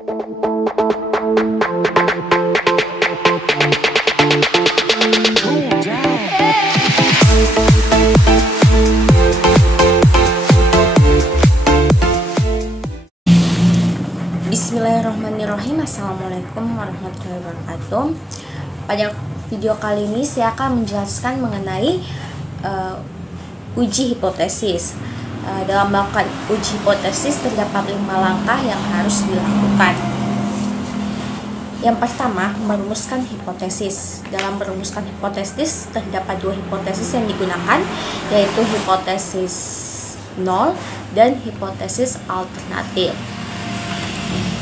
Bismillahirrahmanirrahim. Assalamualaikum warahmatullahi wabarakatuh. Pada video kali ini saya akan menjelaskan mengenai uji hipotesis. Dalam melakukan uji hipotesis terdapat 5 langkah yang harus dilakukan. Yang pertama, merumuskan hipotesis. Dalam merumuskan hipotesis terdapat 2 hipotesis yang digunakan, yaitu hipotesis nol dan hipotesis alternatif.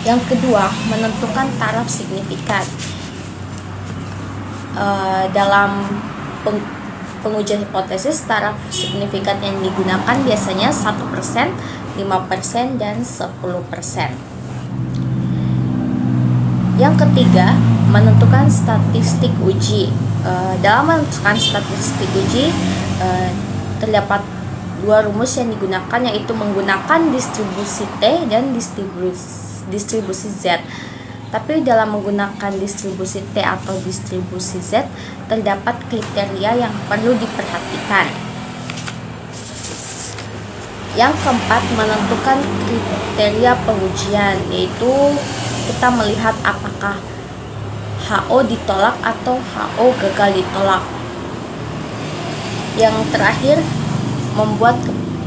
Yang kedua, menentukan taraf signifikan. Dalam pengujian hipotesis, taraf signifikan yang digunakan biasanya 1%, 5%, dan 10%. Yang ketiga, menentukan statistik uji. Dalam menentukan statistik uji, terdapat 2 rumus yang digunakan, yaitu menggunakan distribusi T dan distribusi Z. Tapi dalam menggunakan distribusi T atau distribusi Z terdapat kriteria yang perlu diperhatikan. Yang keempat, menentukan kriteria pengujian, yaitu kita melihat apakah HO ditolak atau HO gagal ditolak. Yang terakhir, membuat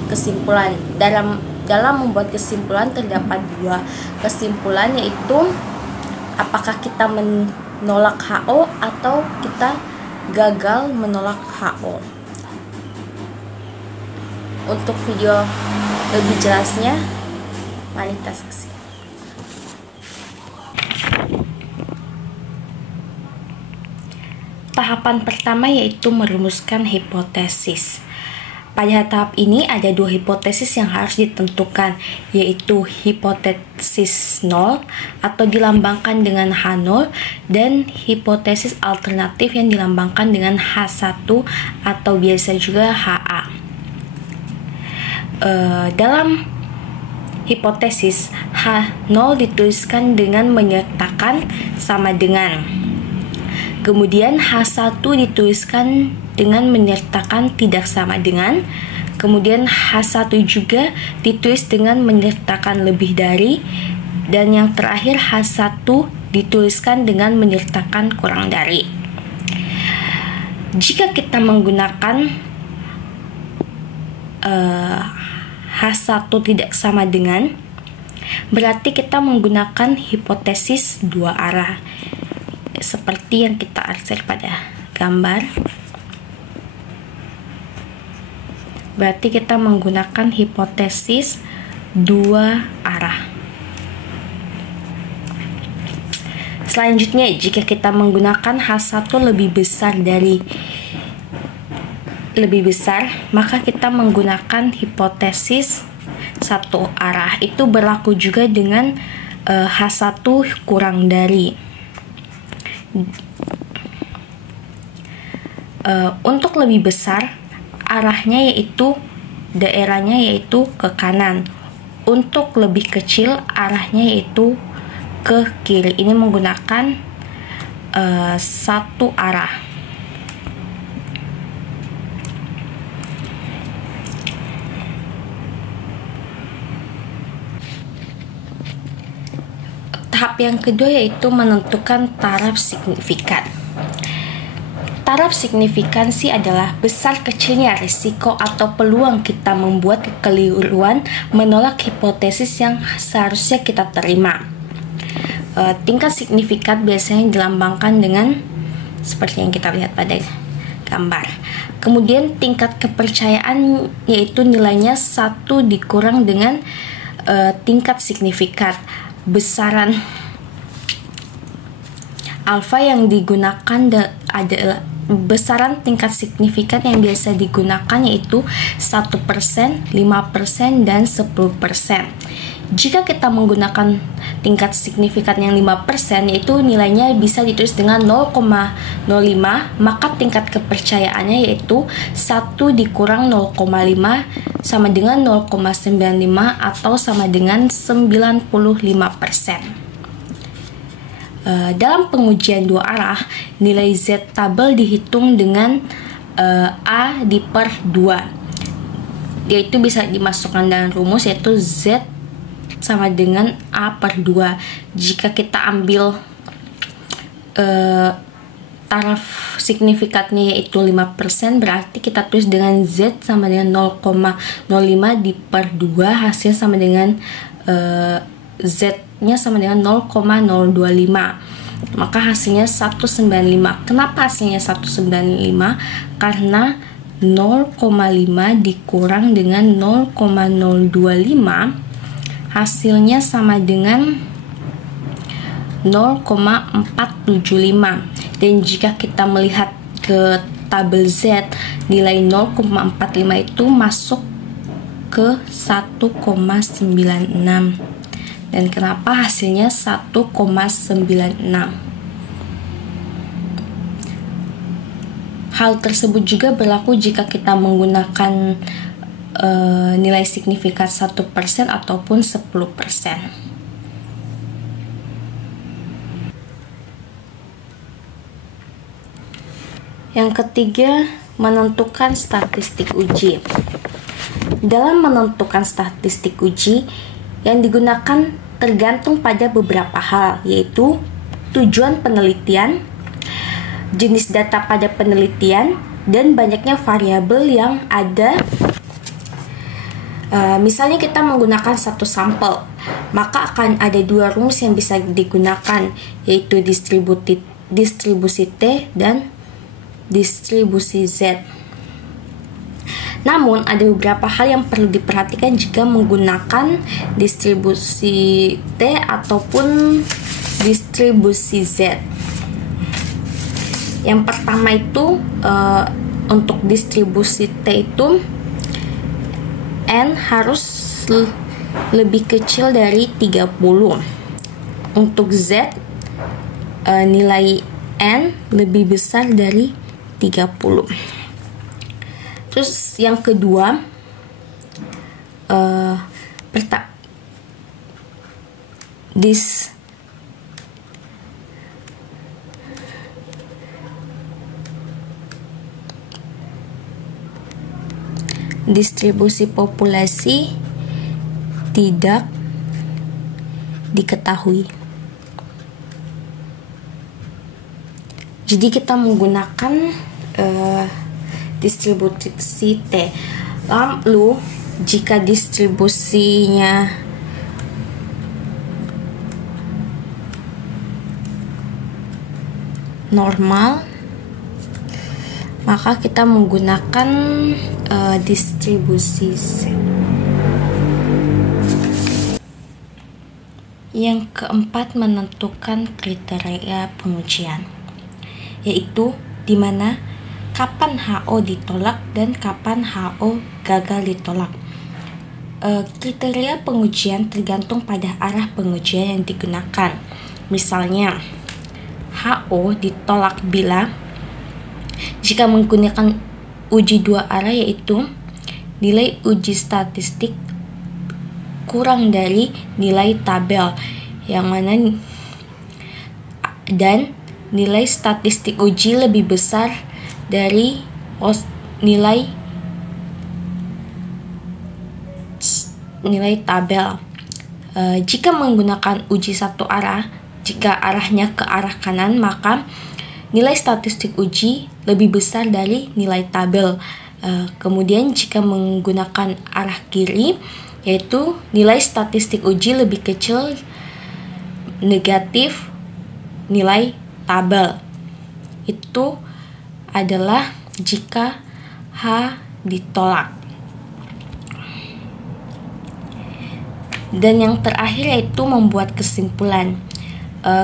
kesimpulan. Dalam membuat kesimpulan terdapat 2 kesimpulan, yaitu apakah kita menolak HO atau kita gagal menolak HO. Untuk video lebih jelasnya, mari kita saksikan. Tahapan pertama yaitu merumuskan hipotesis. Pada tahap ini ada 2 hipotesis yang harus ditentukan, yaitu hipotesis nol atau dilambangkan dengan H0 dan hipotesis alternatif yang dilambangkan dengan H1 atau biasa juga HA. Dalam hipotesis, H0 dituliskan dengan menyertakan sama dengan. Kemudian H1 dituliskan dengan menyertakan tidak sama dengan. Kemudian H1 juga ditulis dengan menyertakan lebih dari. Dan yang terakhir H1 dituliskan dengan menyertakan kurang dari. Jika kita menggunakan H1 tidak sama dengan, berarti kita menggunakan hipotesis 2 arah. Seperti yang kita arsir pada gambar, berarti kita menggunakan hipotesis 2 arah. Selanjutnya, jika kita menggunakan H1 lebih besar, maka kita menggunakan hipotesis 1 arah. Itu berlaku juga dengan H1 kurang dari. Untuk lebih besar, daerahnya yaitu ke kanan. Untuk lebih kecil, arahnya yaitu ke kiri. Ini menggunakan 1 arah. Tahap yang kedua yaitu menentukan taraf signifikan. Taraf signifikansi adalah besar kecilnya risiko atau peluang kita membuat kekeliruan menolak hipotesis yang seharusnya kita terima. Tingkat signifikan biasanya dilambangkan dengan seperti yang kita lihat pada gambar. Kemudian tingkat kepercayaan yaitu nilainya 1 dikurang dengan tingkat signifikan. Besaran alfa yang digunakan adalah besaran tingkat signifikan yang biasa digunakan yaitu 1%, 5%, dan 10%. Jika kita menggunakan tingkat signifikan yang 5%, yaitu nilainya bisa ditulis dengan 0,05, maka tingkat kepercayaannya yaitu 1 dikurang 0,5 sama dengan 0,95 atau sama dengan 95%. Dalam pengujian dua arah, nilai Z tabel dihitung dengan A per 2, yaitu bisa dimasukkan dalam rumus, yaitu Z sama dengan A per 2. Jika kita ambil taraf signifikannya yaitu 5%, berarti kita tulis dengan Z sama dengan 0,05 per 2, hasil sama dengan Z-nya sama dengan 0,025. Maka hasilnya 195. Kenapa hasilnya 195? Karena 0,5 dikurang dengan 0,025 hasilnya sama dengan 0,475. Dan jika kita melihat ke tabel Z, nilai 0,45 itu masuk ke 1,96. Dan kenapa hasilnya 1,96? Hal tersebut juga berlaku jika kita menggunakan nilai signifikan 1% ataupun 10%. Yang ketiga, menentukan statistik uji. Dalam menentukan statistik uji, yang digunakan tergantung pada beberapa hal, yaitu tujuan penelitian, jenis data pada penelitian, dan banyaknya variabel yang ada. Misalnya kita menggunakan satu sampel, maka akan ada dua rumus yang bisa digunakan, yaitu distribusi T dan distribusi Z. Namun, ada beberapa hal yang perlu diperhatikan jika menggunakan distribusi T ataupun distribusi Z. Yang pertama itu, untuk distribusi T itu, N harus lebih kecil dari 30. Untuk Z, nilai N lebih besar dari 30. Terus yang kedua, distribusi populasi tidak diketahui. Jadi kita menggunakan distribusi T. Lalu jika distribusinya normal, maka kita menggunakan distribusi Z. Yang keempat, menentukan kriteria pengujian, yaitu di mana kapan HO ditolak dan kapan HO gagal ditolak. Kriteria pengujian tergantung pada arah pengujian yang digunakan. Misalnya, HO ditolak bila jika menggunakan uji dua arah, yaitu nilai uji statistik kurang dari nilai tabel yang mana dan nilai statistik uji lebih besar dari nilai tabel. Jika menggunakan uji satu arah, jika arahnya ke arah kanan, maka nilai statistik uji lebih besar dari nilai tabel. Kemudian jika menggunakan arah kiri, yaitu nilai statistik uji lebih kecil negatif nilai tabel. Itu adalah jika H ditolak. Dan yang terakhir yaitu membuat kesimpulan.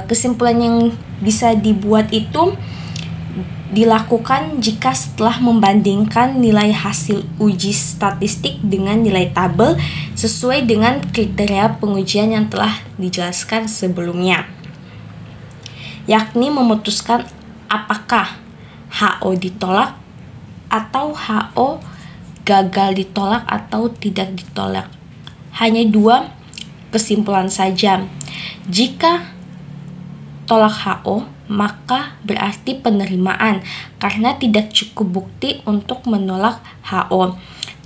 Kesimpulan yang bisa dibuat itu dilakukan jika setelah membandingkan nilai hasil uji statistik dengan nilai tabel sesuai dengan kriteria pengujian yang telah dijelaskan sebelumnya, yakni memutuskan apakah HO ditolak atau HO gagal ditolak atau tidak ditolak. Hanya dua kesimpulan saja. Jika tolak HO, maka berarti penerimaan karena tidak cukup bukti untuk menolak HO.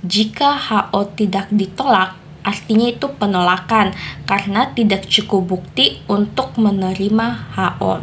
Jika HO tidak ditolak, artinya itu penolakan karena tidak cukup bukti untuk menerima HO.